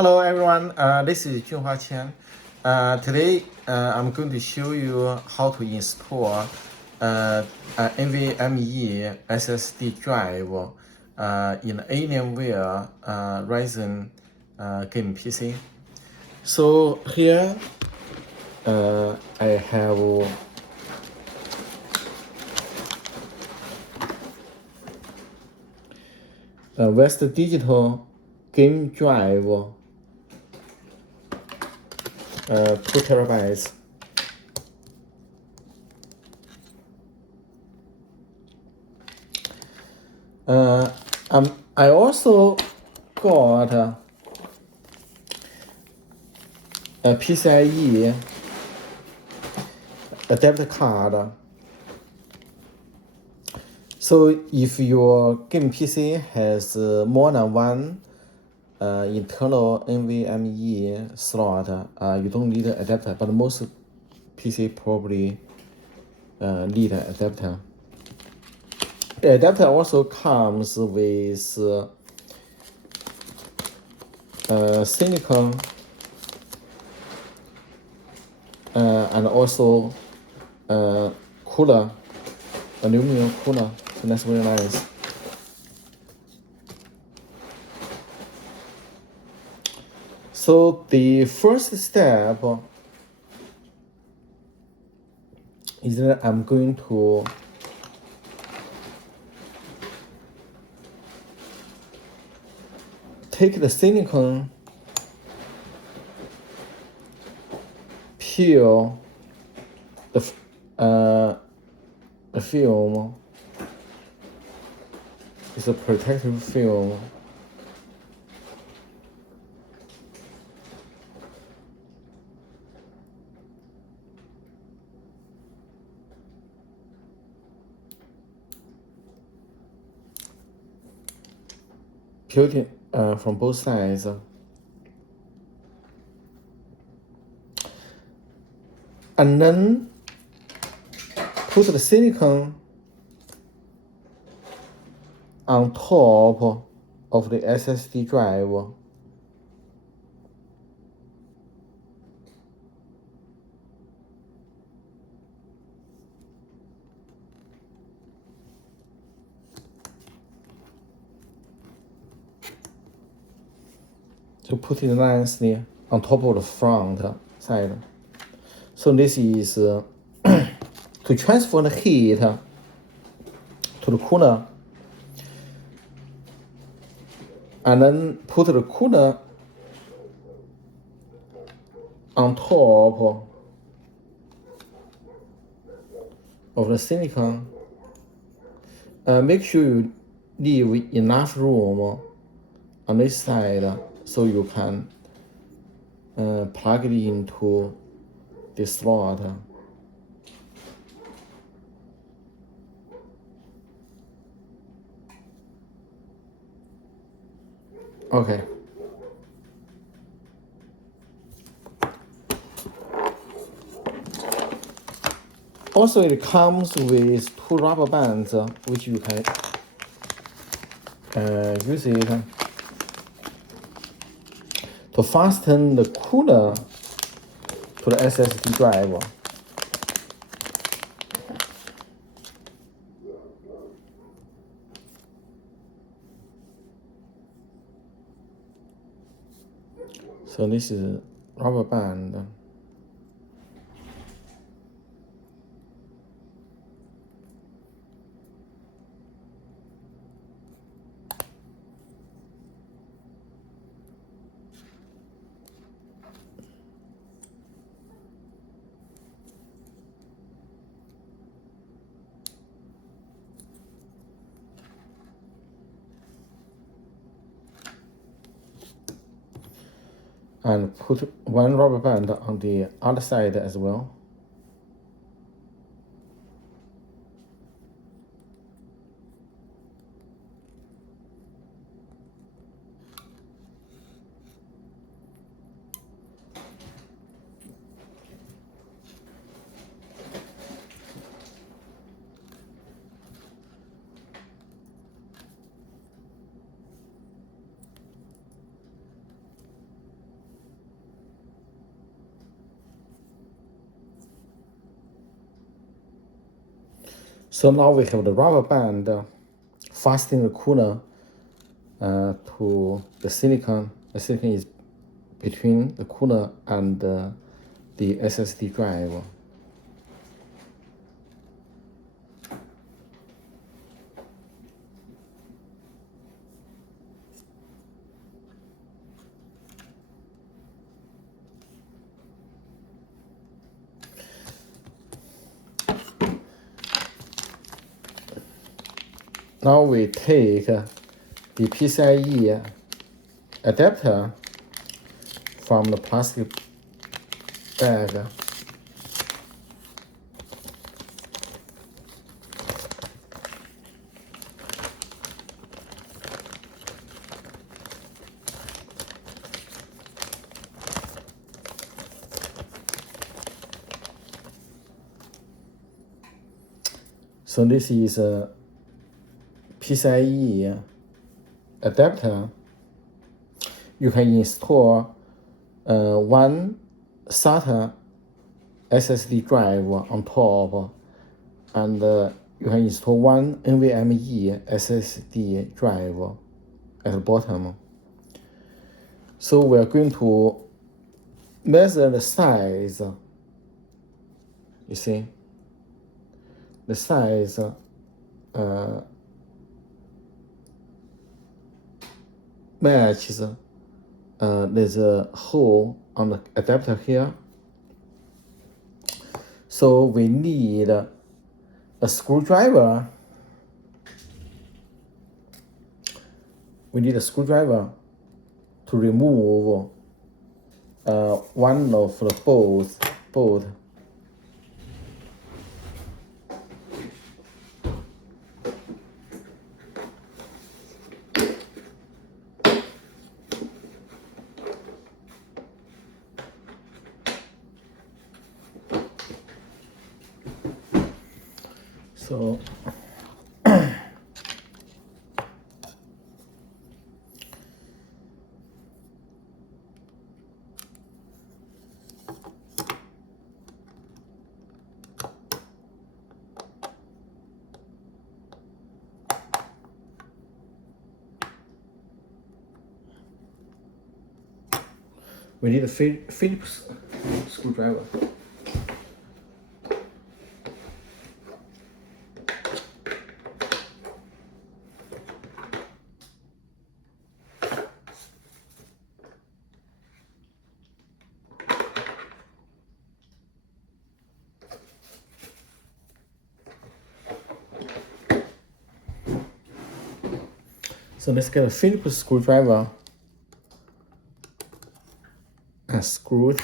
Hello everyone, this is Junhua Qian. Today I'm going to show you how to install NVMe SSD Drive in Alienware Ryzen game PC. So here I have West Digital game drive, 2 terabytes. I also got a PCIe adapter card. So if your game PC has more than one internal NVMe slot, you don't need an adapter, but most PC probably need an adapter. The adapter also comes with silicon and also cooler, aluminum cooler, so that's very nice. So the first step is that I'm going to take the silicon, peel the film. It's a protective film. Peeled it from both sides. And then put the silicon on top of the SSD drive. So put it nicely on top of the front side. So this is to transfer the heat to the cooler, and then put the cooler on top of the silicon. Make sure you leave enough room on this side so you can plug it into the slot. Okay. Also, it comes with 2 rubber bands, which you can use it to fasten the cooler to the SSD drive. So this is rubber band. And put 1 rubber band on the other side as well. So now we have the rubber band fastening the cooler to the silicon. The silicon is between the cooler and the SSD drive. Now we take the PCIe adapter from the plastic bag. So this is a PCIe adapter. You can install one SATA SSD drive on top, and you can install one NVMe SSD drive at the bottom. So we are going to measure the size. You see, the size matches there's a hole on the adapter here. So we need a screwdriver. We need a screwdriver to remove one of the bolt. So we need a Phillips screwdriver. So let's get a Phillips screwdriver and screw it.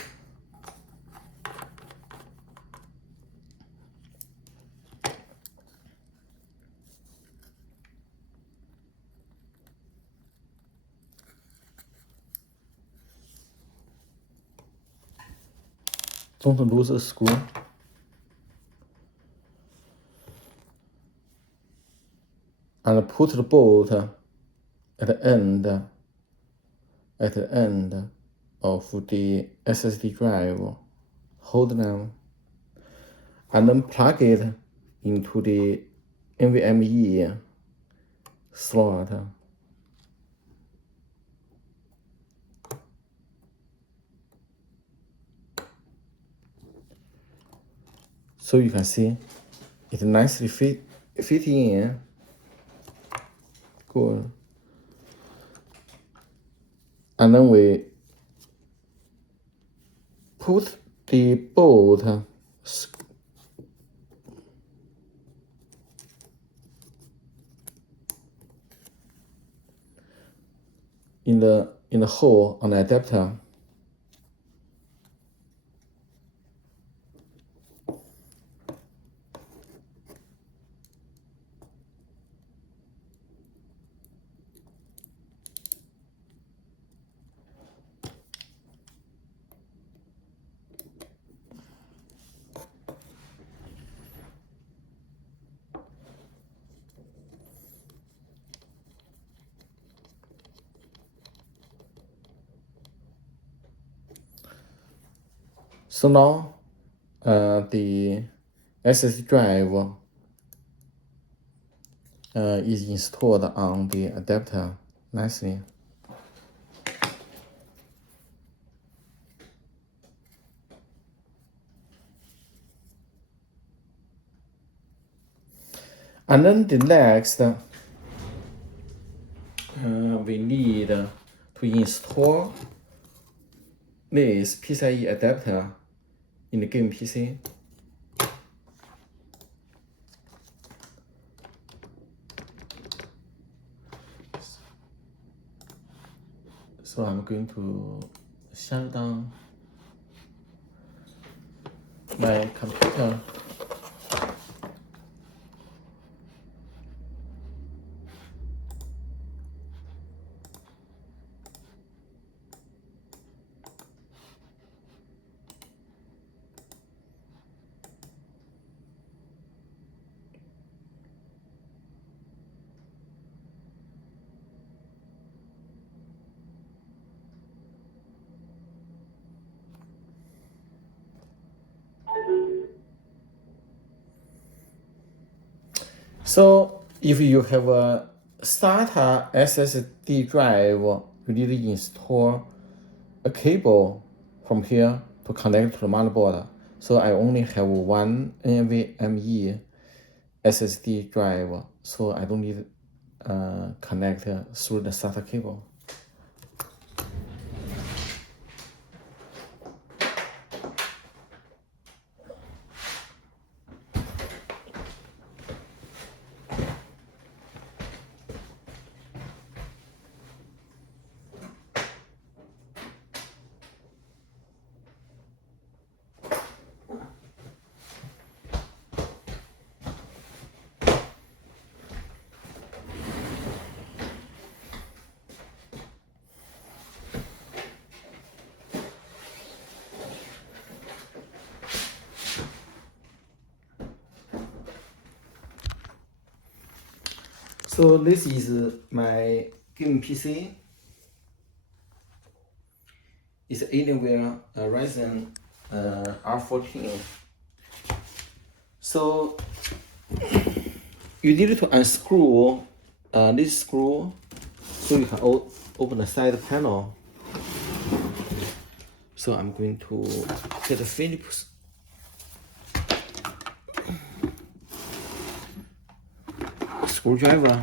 Don't lose the screw. And put the bolt at the end of the SSD drive. Hold them and then plug it into the NVMe slot. So you can see it nicely fit in. Good. And then we put the bolt in the hole on the adapter. So now the SSD drive is installed on the adapter nicely. And then the next, we need to install this PCIe adapter in the game PC. So I'm going to shut down my computer. So if you have a SATA SSD drive, you need to install a cable from here to connect to the motherboard. So I only have one NVMe SSD drive, so I don't need connect through the SATA cable. So this is my game PC. It's Alienware Ryzen R14. So you need to unscrew this screw so you can open the side panel. So I'm going to get a Phillips screwdriver.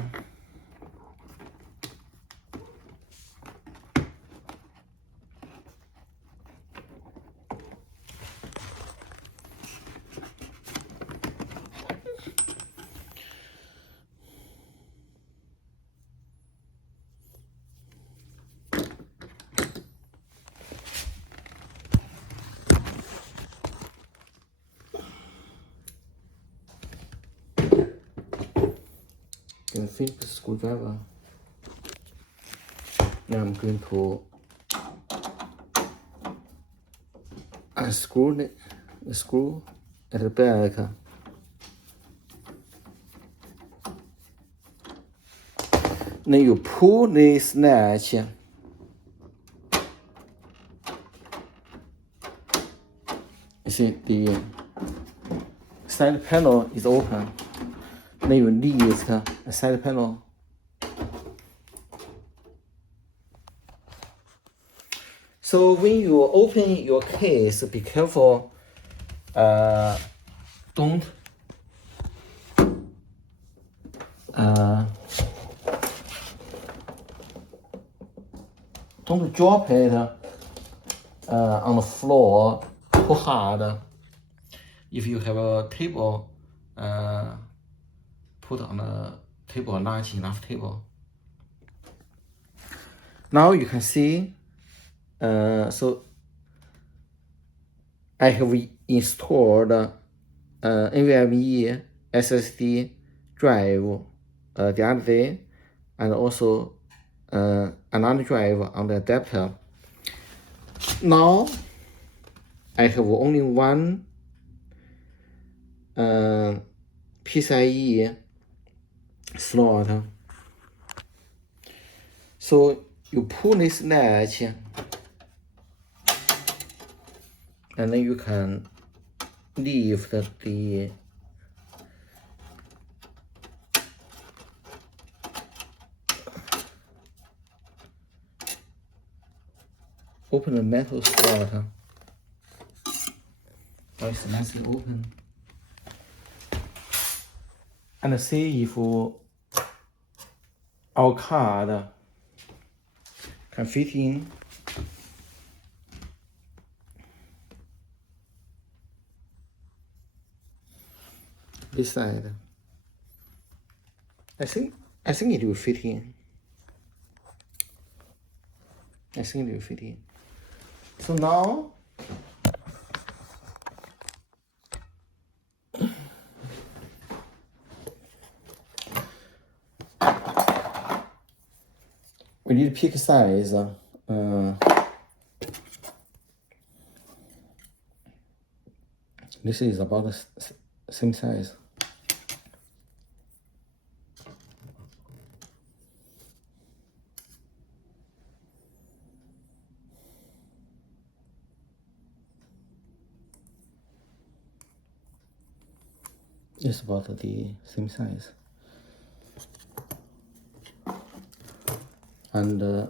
And Phillips screwdriver. Now I'm going to unscrew the screw at the back. Then you pull this latch. You see the side panel is open. Then you release the side panel. So when you open your case, be careful. Don't drop it on the floor too hard. If you have a table, put on a table, a large enough table. Now you can see, so I have installed NVMe SSD drive the other day, and also another drive on the adapter. Now I have only one PCIe slot. So you pull this latch, and then you can lift the open the metal slot. Now it's nicely open. And see if our card can fit in. This side. I think it will fit in. I think it will fit in. So now we need to pick size. This is about the same size. It's about the same size. And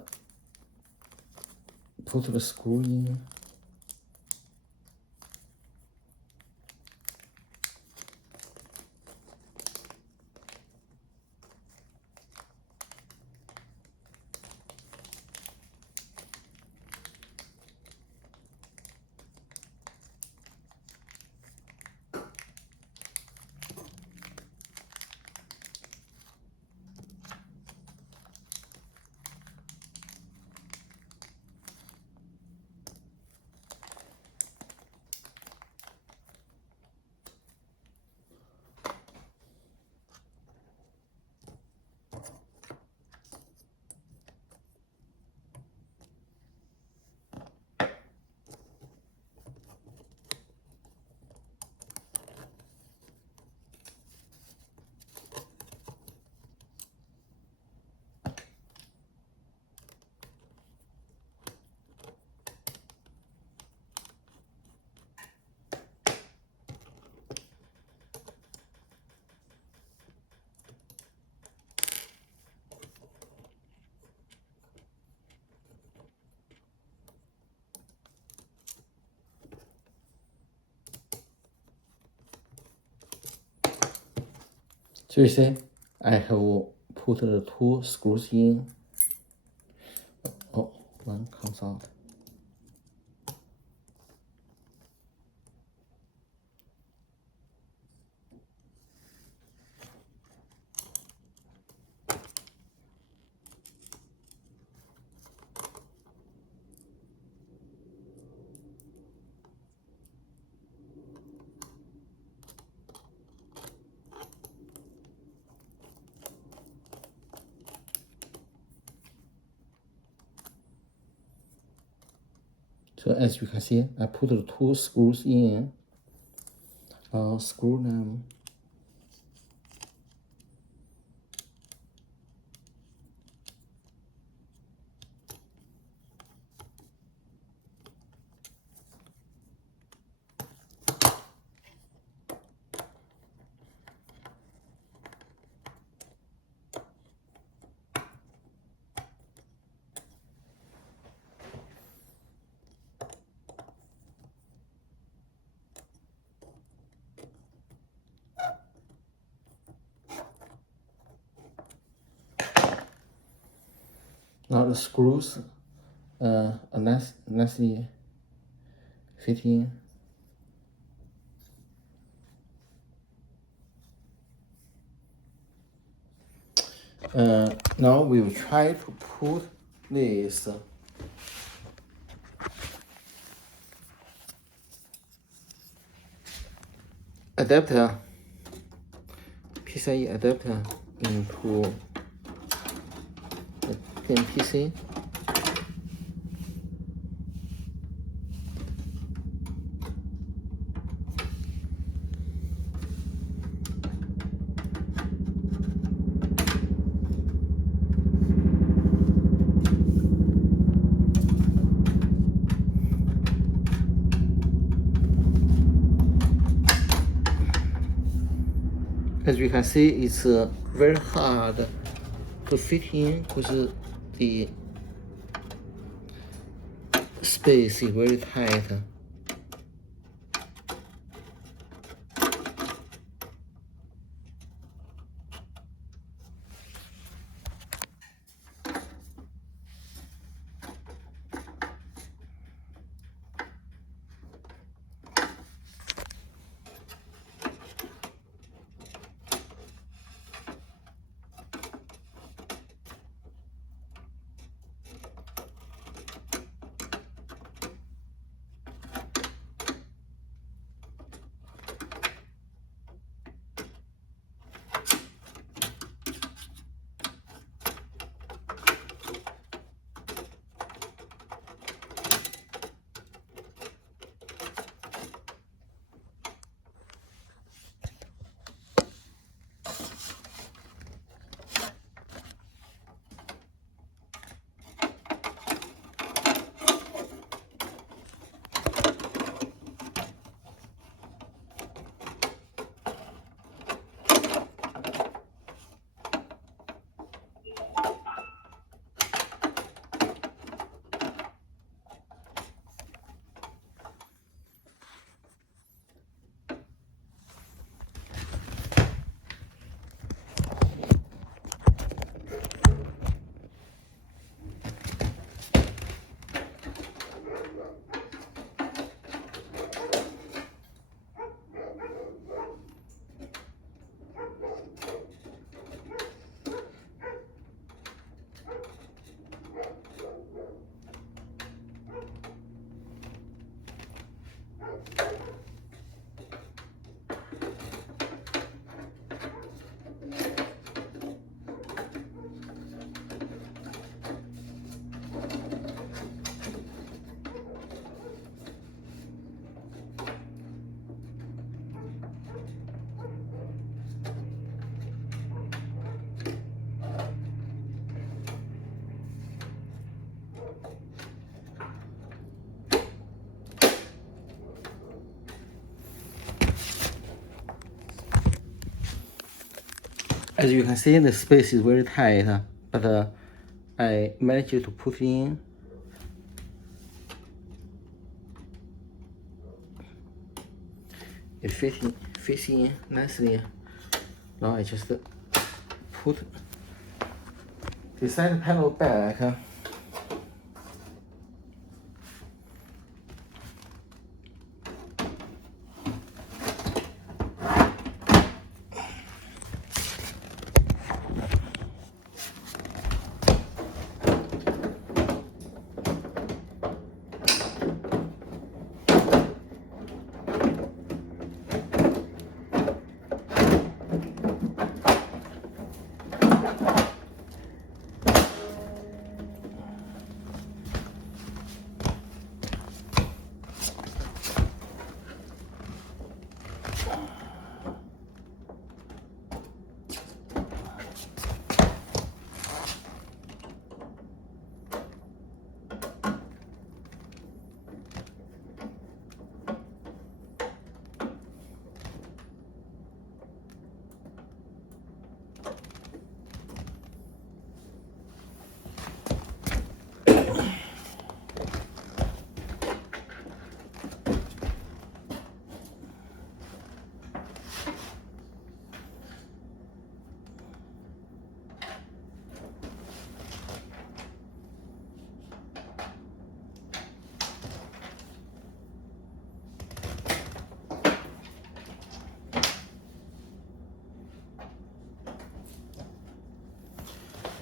put the screw in. So you see, I have put the 2 screws in. Oh, one comes out. So as you can see, I put the 2 screws in. I'll screw them. Now the screws are nicely fitting. Now we will try to put this adapter, PCIe adapter into the game PC. As you can see, it's very hard to fit in with the space is very tight. As you can see, the space is very tight, but I managed to put in it fits in nicely. Now I just put the side panel back.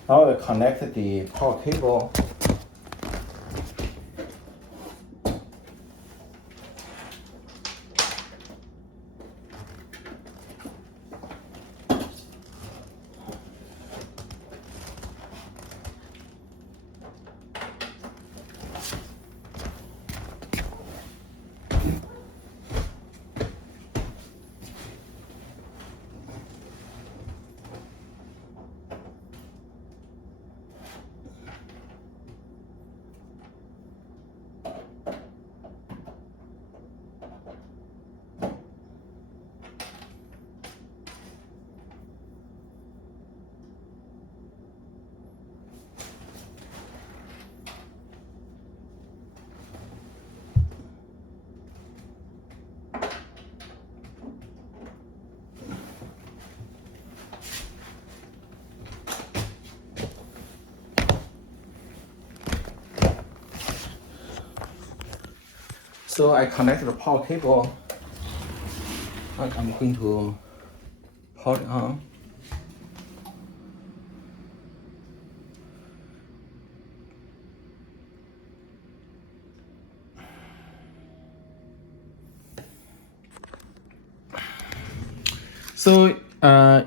Now I connect the power cable. So I connected the power cable. And I'm going to power it on. So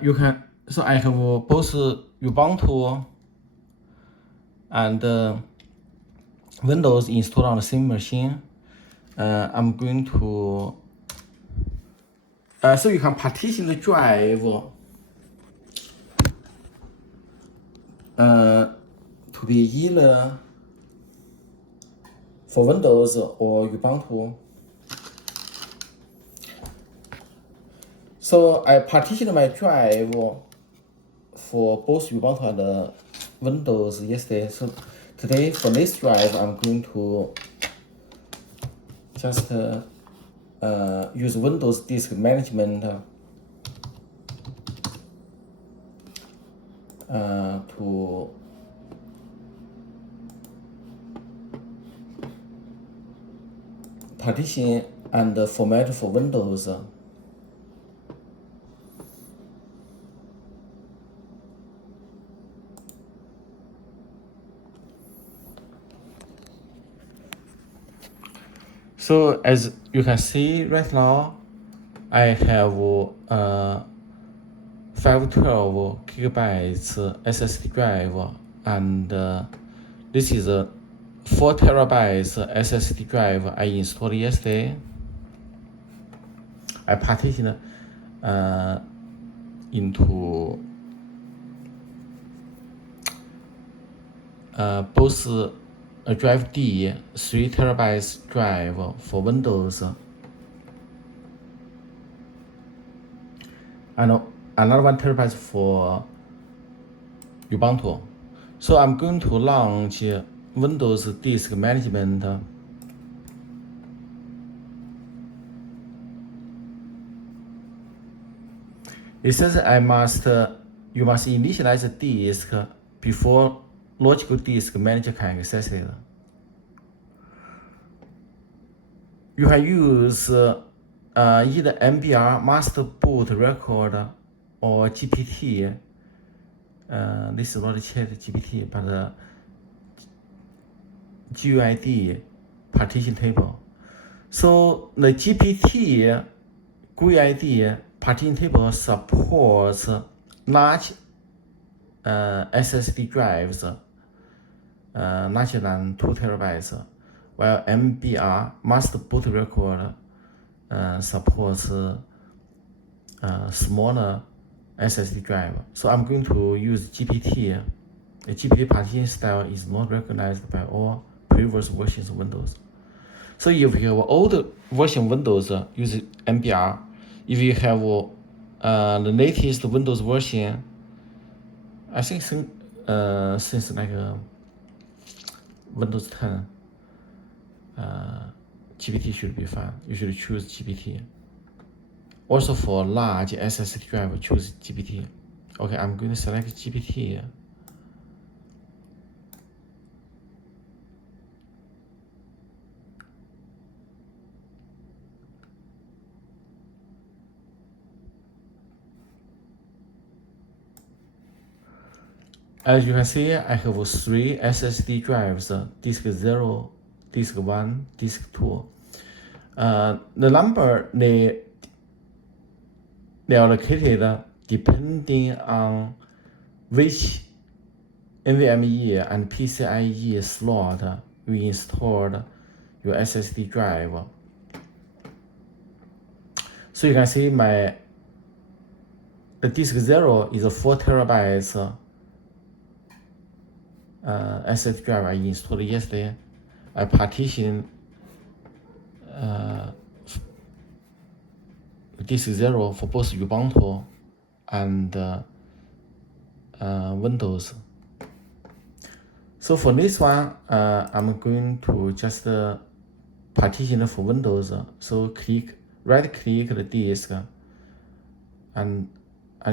you can. So I have both Ubuntu and Windows installed on the same machine. I'm going to. So you can partition the drive to be either for Windows or Ubuntu. So I partitioned my drive for both Ubuntu and Windows yesterday. So today for this drive, I'm going to just use Windows disk management to partition and format for Windows. So as you can see right now, I have 512 gigabytes SSD drive, and this is a 4 terabytes SSD drive I installed yesterday. I partitioned into both a drive D 3 terabytes drive for Windows and another 1 terabyte for Ubuntu. So I'm going to launch Windows Disk Management. It says you must initialize the disk before logical disk manager can access it. You can use either MBR master boot record or GPT. This is not chat GPT, but GUID partition table. So the GPT GUID partition table supports large SSD drives larger than 2 terabytes, while MBR master boot record supports smaller SSD drive. So I'm going to use GPT. The GPT partition style is not recognized by all previous versions of Windows. So if you have old version Windows, use MBR. If you have the latest Windows version, I think since like Windows 10, GPT should be fine. You should choose GPT. Also for large SSD drive, choose GPT. Okay, I'm going to select GPT. As you can see, I have 3 SSD drives, disk 0, disk 1, disk 2. The number they are located depending on which NVMe and PCIe slot you installed your SSD drive. So you can see the disk 0 is a 4 terabytes SSD drive I installed yesterday. I partitioned disk 0 for both Ubuntu and Windows. So for this one, I'm going to just partition for Windows. So right click the disk and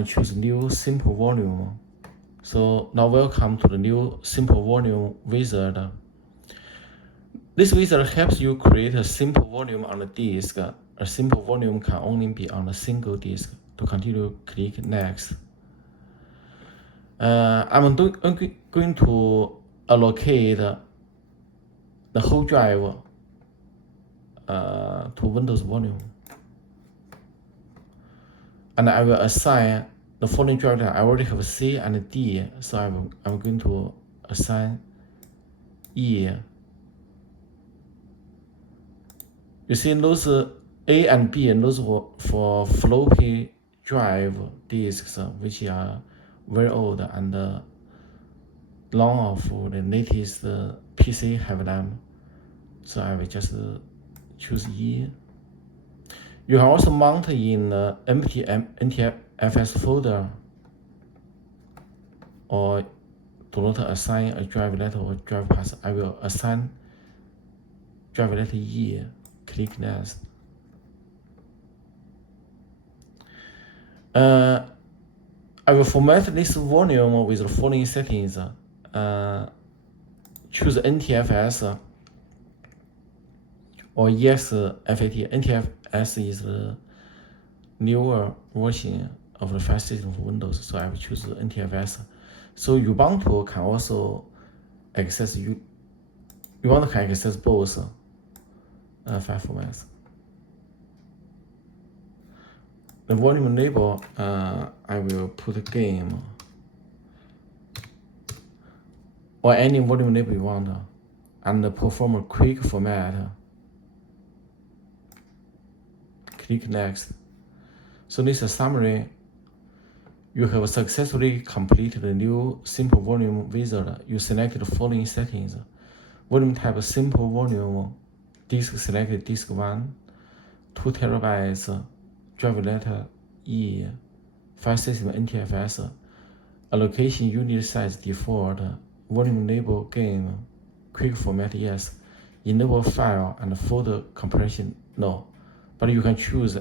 choose new simple volume. So now welcome to the new simple volume wizard. This wizard helps you create a simple volume on the disk. A simple volume can only be on a single disk. To continue, click Next. I'm going to allocate the whole drive to Windows volume. And I will assign the following drive. I already have C and D, so I'm going to assign E. You see those A and B, and those for floppy drive disks, which are very old and none of the latest PC have them. So I will just choose E. You can also mount in empty NTFS folder, or do not assign a drive letter or drive path. I will assign drive letter E. Click Next. I will format this volume with the following settings. Choose NTFS or EXFAT. NTFS is the newer version of the file system for Windows, so I will choose NTFS. So Ubuntu can also access Ubuntu can access both file formats. The volume label, I will put game or any volume label you want, and perform a quick format. Click Next. So this is a summary. You have successfully completed the new simple volume wizard. You selected the following settings. Volume type simple volume, disk selected disk 1, 2 terabytes, drive letter E, file system NTFS, allocation unit size default, volume label game, quick format yes, enable file and folder compression no, but you can choose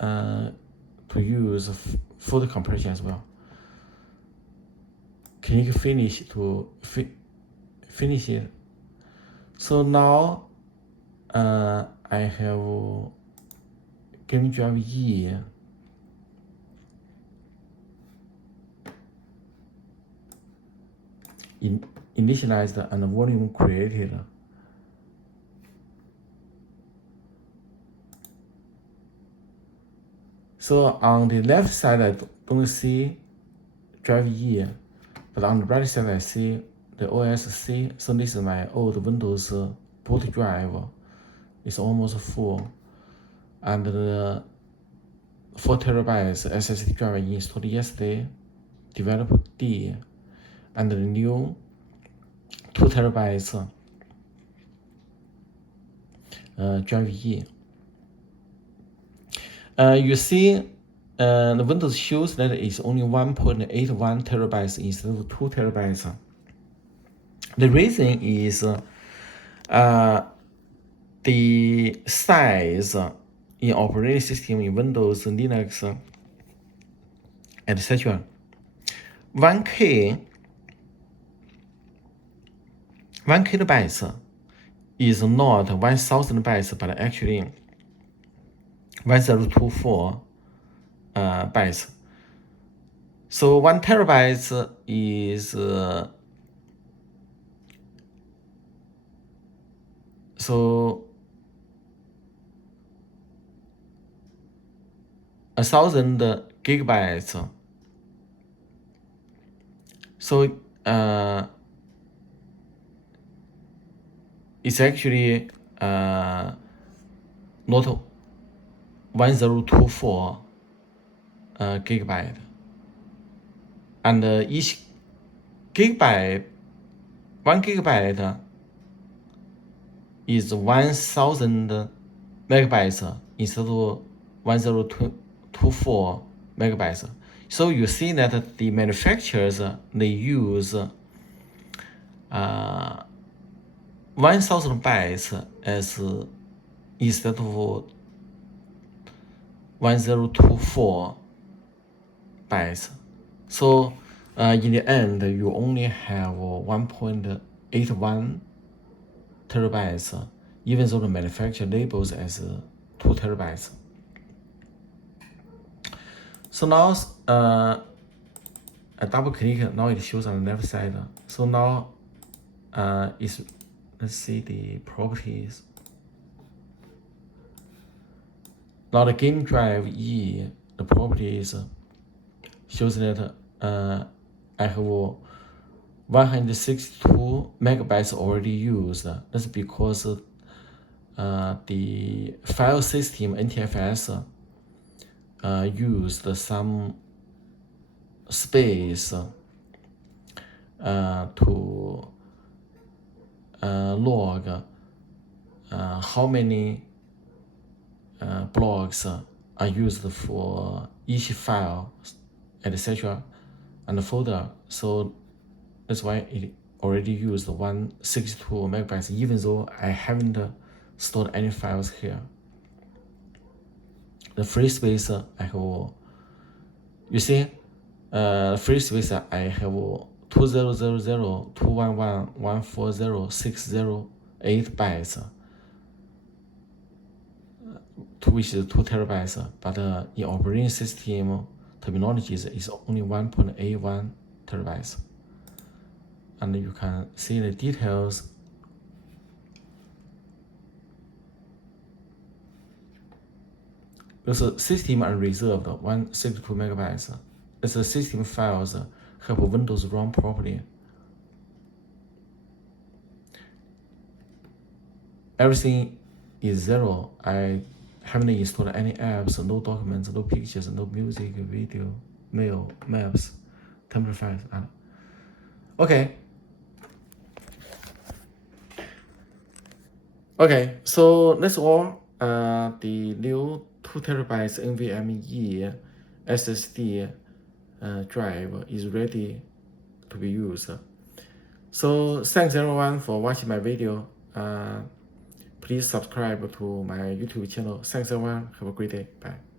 to use folder compression as well. Click finish to finish it. So now I have game drive E. Initialized and volume created. So on the left side I don't see drive E, but on the right side I see the OS C. So this is my old Windows boot drive. It's almost full, and the 4 terabytes SSD drive I installed yesterday, developer D, and the new 2 terabytes drive E. You see, the Windows shows that it's only 1.81 terabytes instead of 2 terabytes. The reason is the size in operating system in Windows, Linux, etc. 1 kilobytes is not 1000 bytes, but actually 1024 bytes. So 1 terabyte is so 1000 gigabytes. So it's actually not 1024 gigabyte, and each gigabyte, 1 gigabyte is 1000 megabytes instead of 1024 megabytes. So you see that the manufacturers, they use 1000 bytes as instead of 1024 bytes. So in the end, you only have 1.81 terabytes, even though the manufacturer labels as 2 terabytes. So now I double click, now it shows on the left side. So now let's see the properties. Now the game drive E, the properties shows that I have 162 megabytes already used. That's because the file system NTFS used some space to log how many blocks are used for each file, etc., and the folder. So that's why it already used 162 megabytes, even though I haven't stored any files here. The free space I have, you see, free space I have 2000/211/140/608 bytes, which is 2 terabytes, but in operating system terminologies is only 1.81 terabytes. And you can see the details. This system unreserved 162 megabytes. It's the system files have Windows run properly. Everything is 0. I haven't installed any apps, no documents, no pictures, no music, video, mail, maps, template files. Okay. Okay, so that's all. The new 2 terabytes NVMe SSD drive is ready to be used. So thanks everyone for watching my video. Please subscribe to my YouTube channel. Thanks everyone. Have a great day. Bye.